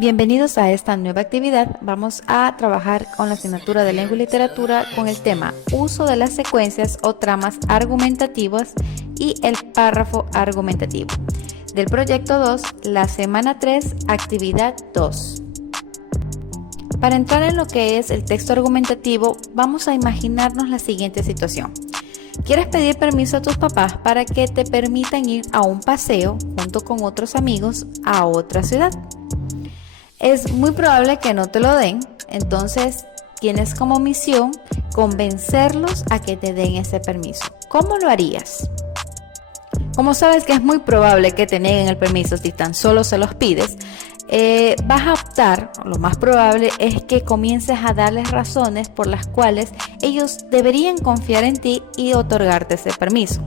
Bienvenidos a esta nueva actividad. Vamos a trabajar con la asignatura de Lengua y Literatura con el tema Uso de las secuencias o tramas argumentativas y el párrafo argumentativo. Del proyecto 2, la semana 3, actividad 2. Para entrar en lo que es el texto argumentativo, vamos a imaginarnos la siguiente situación. ¿Quieres pedir permiso a tus papás para que te permitan ir a un paseo junto con otros amigos a otra ciudad? Es muy probable que no te lo den, entonces tienes como misión convencerlos a que te den ese permiso. ¿Cómo lo harías? Como sabes que es muy probable que te nieguen el permiso si tan solo se los pides, vas a optar, lo más probable es que comiences a darles razones por las cuales ellos deberían confiar en ti y otorgarte ese permiso.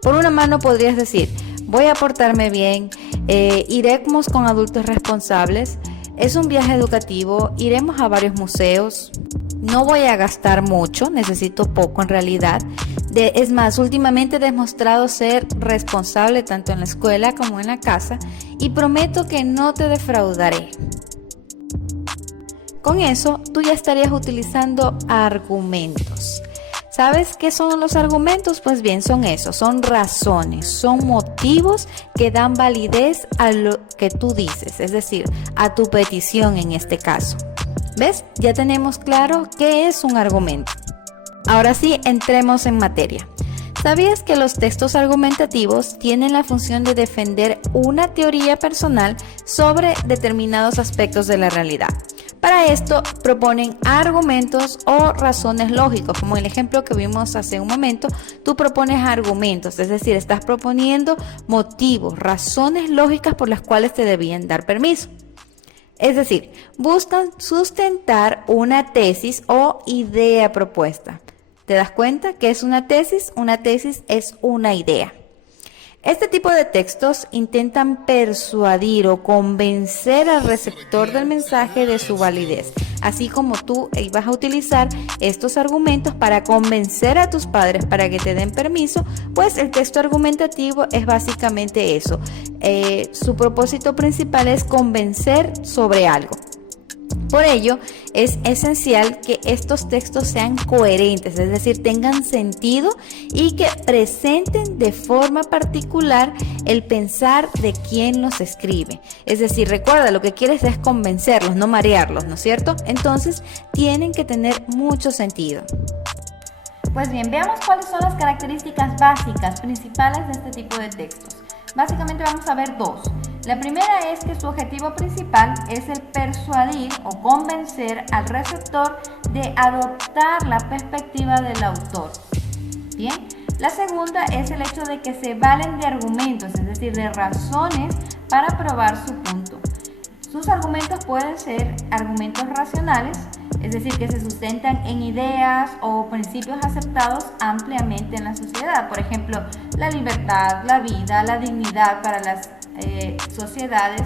Por una mano podrías decir, voy a portarme bien, iremos con adultos responsables, es un viaje educativo, iremos a varios museos, no voy a gastar mucho, necesito poco en realidad. Es más, últimamente he demostrado ser responsable tanto en la escuela como en la casa y prometo que no te defraudaré. Con eso, tú ya estarías utilizando argumentos. ¿Sabes qué son los argumentos? Pues bien, son eso, son razones, son motivos que dan validez a lo que tú dices, es decir, a tu petición en este caso. ¿Ves? Ya tenemos claro qué es un argumento. Ahora sí, entremos en materia. ¿Sabías que los textos argumentativos tienen la función de defender una teoría personal sobre determinados aspectos de la realidad? Para esto proponen argumentos o razones lógicos, como el ejemplo que vimos hace un momento. Tú propones argumentos, es decir, estás proponiendo motivos, razones lógicas por las cuales te debían dar permiso. Es decir, buscan sustentar una tesis o idea propuesta. ¿Te das cuenta qué es una tesis? Una tesis es una idea. Este tipo de textos intentan persuadir o convencer al receptor del mensaje de su validez, así como tú vas a utilizar estos argumentos para convencer a tus padres para que te den permiso, pues el texto argumentativo es básicamente eso. Su propósito principal es convencer sobre algo. Por ello, es esencial que estos textos sean coherentes, es decir, tengan sentido y que presenten de forma particular el pensar de quien los escribe. Es decir, recuerda, lo que quieres es convencerlos, no marearlos, ¿no es cierto? Entonces, tienen que tener mucho sentido. Pues bien, veamos cuáles son las características básicas, principales de este tipo de textos. Básicamente vamos a ver dos. La primera es que su objetivo principal es el persuadir o convencer al receptor de adoptar la perspectiva del autor. Bien, la segunda es el hecho de que se valen de argumentos, es decir, de razones para probar su punto. Sus argumentos pueden ser argumentos racionales, es decir, que se sustentan en ideas o principios aceptados ampliamente en la sociedad. Por ejemplo, la libertad, la vida, la dignidad para las sociedades,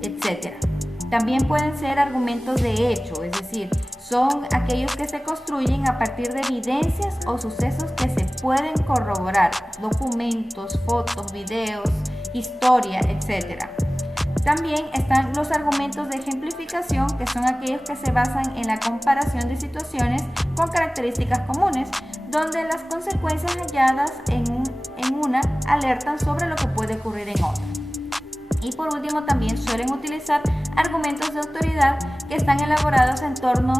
etc. También pueden ser argumentos de hecho, es decir, son aquellos que se construyen a partir de evidencias o sucesos que se pueden corroborar, documentos, fotos, videos, historia, etc. También están los argumentos de ejemplificación, que son aquellos que se basan en la comparación de situaciones con características comunes, donde las consecuencias halladas en una alertan sobre lo que puede ocurrir en otra. Y por último, también suelen utilizar argumentos de autoridad que están elaborados en torno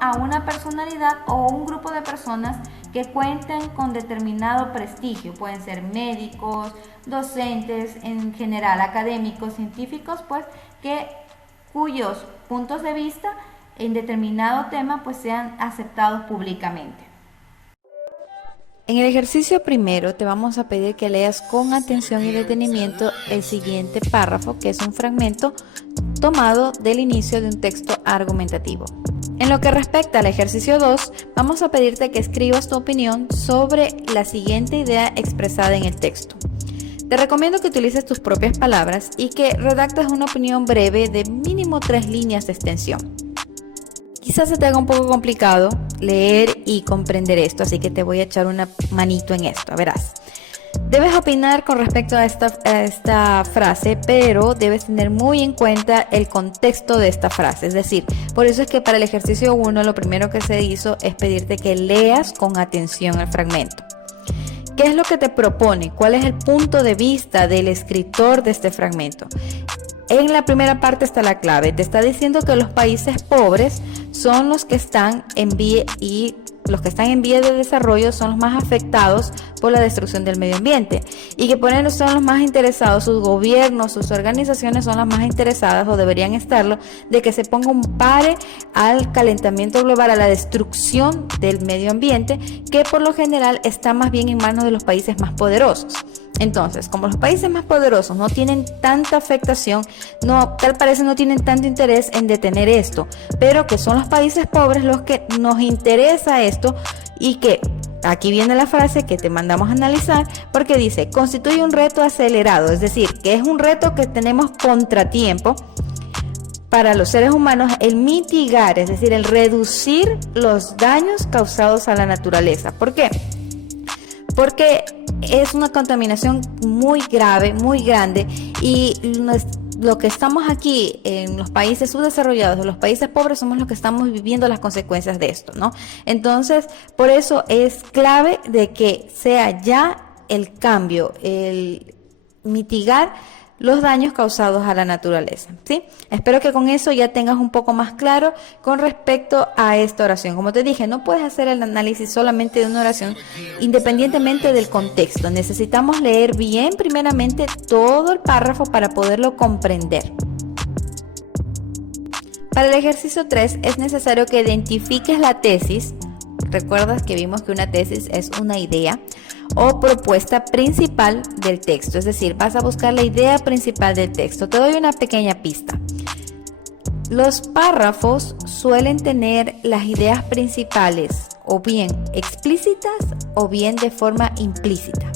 a una personalidad o un grupo de personas que cuentan con determinado prestigio. Pueden ser médicos, docentes, en general académicos, científicos, pues cuyos puntos de vista en determinado tema pues sean aceptados públicamente. En el ejercicio primero te vamos a pedir que leas con atención y detenimiento el siguiente párrafo, que es un fragmento tomado del inicio de un texto argumentativo. En lo que respecta al ejercicio 2, vamos a pedirte que escribas tu opinión sobre la siguiente idea expresada en el texto. Te recomiendo que utilices tus propias palabras y que redactes una opinión breve de mínimo 3 líneas de extensión. Quizás se te haga un poco complicado leer y comprender esto, así que te voy a echar una manito en esto, verás. Debes opinar con respecto a esta frase, pero debes tener muy en cuenta el contexto de esta frase. Es decir, por eso es que para el ejercicio 1 lo primero que se hizo es pedirte que leas con atención el fragmento. ¿Qué es lo que te propone? ¿Cuál es el punto de vista del escritor de este fragmento? En la primera parte está la clave. Te está diciendo que los países pobres son los que están en vías de desarrollo son los más afectados por la destrucción del medio ambiente y que por ende son los más interesados, sus gobiernos, sus organizaciones son las más interesadas o deberían estarlo, de que se ponga un pare al calentamiento global, a la destrucción del medio ambiente, que por lo general está más bien en manos de los países más poderosos. Entonces, como los países más poderosos no tienen tanta afectación, tal parece no tienen tanto interés en detener esto, pero que son los países pobres los que nos interesa esto y que aquí viene la frase que te mandamos a analizar porque dice, constituye un reto acelerado, es decir, que es un reto que tenemos contratiempo para los seres humanos el mitigar, es decir, el reducir los daños causados a la naturaleza. ¿Por qué? Porque es una contaminación muy grave, muy grande y lo que estamos aquí en los países subdesarrollados, los países pobres, somos los que estamos viviendo las consecuencias de esto, ¿no? Entonces, por eso es clave de que sea ya el cambio, el mitigar los daños causados a la naturaleza, ¿sí? Espero que con eso ya tengas un poco más claro con respecto a esta oración. Como te dije, no puedes hacer el análisis solamente de una oración independientemente del contexto. Necesitamos leer bien primeramente todo el párrafo para poderlo comprender. Para el ejercicio 3 es necesario que identifiques la tesis. Recuerdas que vimos que una tesis es una idea o propuesta principal del texto, es decir, vas a buscar la idea principal del texto. Te doy una pequeña pista. Los párrafos suelen tener las ideas principales o bien explícitas o bien de forma implícita.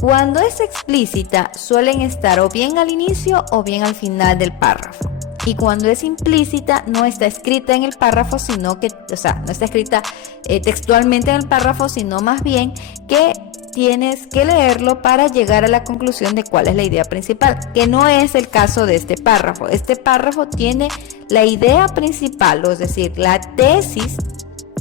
Cuando es explícita, suelen estar o bien al inicio o bien al final del párrafo. Y cuando es implícita, no está escrita en el párrafo, sino que, no está escrita textualmente en el párrafo, sino más bien que tienes que leerlo para llegar a la conclusión de cuál es la idea principal, que no es el caso de este párrafo. Este párrafo tiene la idea principal, es decir, la tesis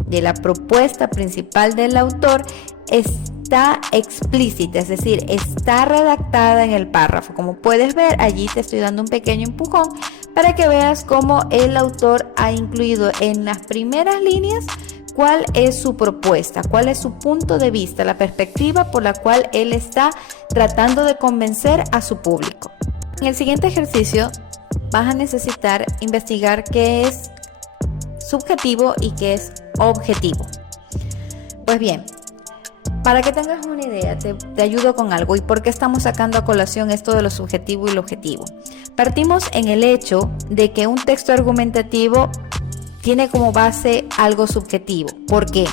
de la propuesta principal del autor está explícita, es decir, está redactada en el párrafo. Como puedes ver, allí te estoy dando un pequeño empujón para que veas cómo el autor ha incluido en las primeras líneas cuál es su propuesta, cuál es su punto de vista, la perspectiva por la cual él está tratando de convencer a su público. En el siguiente ejercicio vas a necesitar investigar qué es subjetivo y qué es objetivo. Pues bien, para que tengas una idea, te ayudo con algo. ¿Y por qué estamos sacando a colación esto de lo subjetivo y lo objetivo? Partimos en el hecho de que un texto argumentativo tiene como base algo subjetivo. ¿Por qué?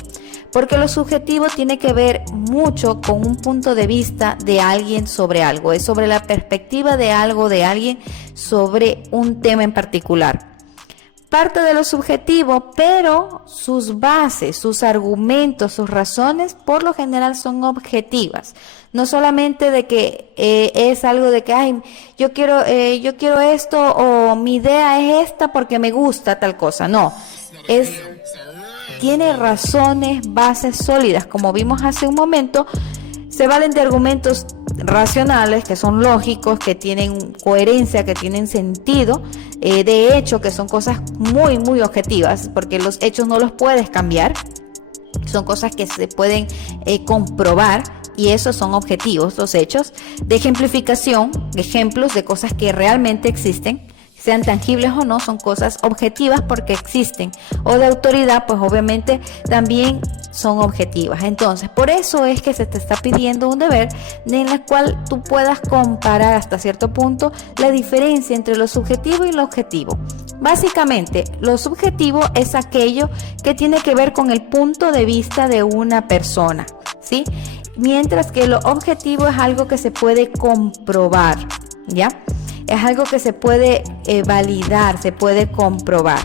Porque lo subjetivo tiene que ver mucho con un punto de vista de alguien sobre algo. Es sobre la perspectiva de algo, de alguien sobre un tema en particular. Parte de lo subjetivo, pero sus bases, sus argumentos, sus razones, por lo general son objetivas. No solamente de que es algo de que, ay, yo quiero esto o mi idea es esta porque me gusta tal cosa. No, tiene razones, bases sólidas. Como vimos hace un momento, se valen de argumentos racionales, que son lógicos, que tienen coherencia, que tienen sentido, de hecho, que son cosas muy, muy objetivas, porque los hechos no los puedes cambiar, son cosas que se pueden comprobar, y esos son objetivos, los hechos. De ejemplificación, ejemplos de cosas que realmente existen, sean tangibles o no, son cosas objetivas porque existen. O de autoridad, pues obviamente también son objetivas. Entonces, por eso es que se te está pidiendo un deber en el cual tú puedas comparar hasta cierto punto la diferencia entre lo subjetivo y lo objetivo. Básicamente, lo subjetivo es aquello que tiene que ver con el punto de vista de una persona, ¿sí? Mientras que lo objetivo es algo que se puede comprobar, ¿ya? Es algo que se puede validar, se puede comprobar.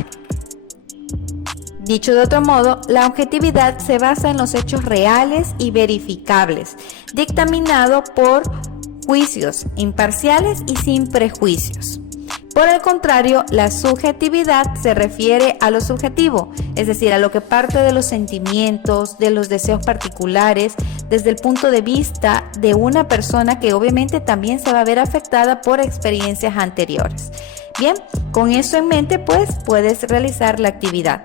Dicho de otro modo, la objetividad se basa en los hechos reales y verificables. dictaminado por juicios imparciales y sin prejuicios. Por el contrario, la subjetividad se refiere a lo subjetivo, es decir, a lo que parte de los sentimientos, de los deseos particulares, desde el punto de vista de una persona que obviamente también se va a ver afectada por experiencias anteriores. Bien, con eso en mente, pues puedes realizar la actividad.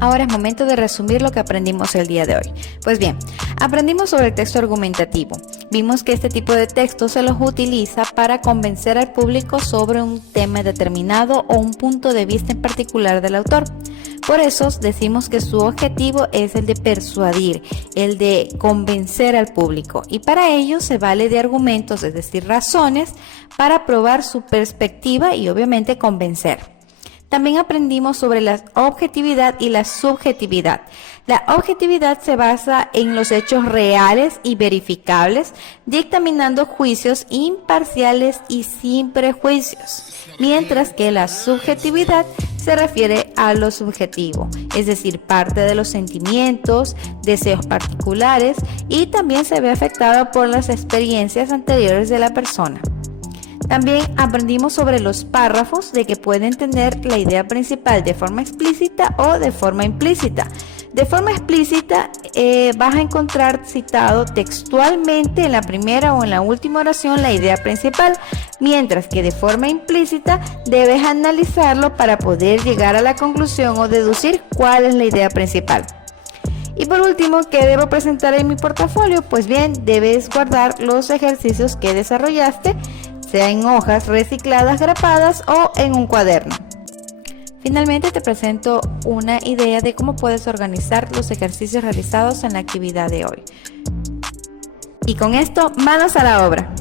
Ahora es momento de resumir lo que aprendimos el día de hoy. Pues bien, aprendimos sobre el texto argumentativo. Vimos que este tipo de textos se los utiliza para convencer al público sobre un tema determinado o un punto de vista en particular del autor. Por eso decimos que su objetivo es el de persuadir, el de convencer al público, y para ello se vale de argumentos, es decir, razones, para probar su perspectiva y obviamente convencer. También aprendimos sobre la objetividad y la subjetividad. La objetividad se basa en los hechos reales y verificables, dictaminando juicios imparciales y sin prejuicios, mientras que la subjetividad se refiere a lo subjetivo, es decir, parte de los sentimientos, deseos particulares, y también se ve afectada por las experiencias anteriores de la persona. También aprendimos sobre los párrafos, de que pueden tener la idea principal de forma explícita o de forma implícita. De forma explícita vas a encontrar citado textualmente en la primera o en la última oración la idea principal, mientras que de forma implícita debes analizarlo para poder llegar a la conclusión o deducir cuál es la idea principal. Y por último, ¿qué debo presentar en mi portafolio? Pues bien, debes guardar los ejercicios que desarrollaste, sea en hojas recicladas, grapadas o en un cuaderno. Finalmente te presento una idea de cómo puedes organizar los ejercicios realizados en la actividad de hoy. Y con esto, manos a la obra.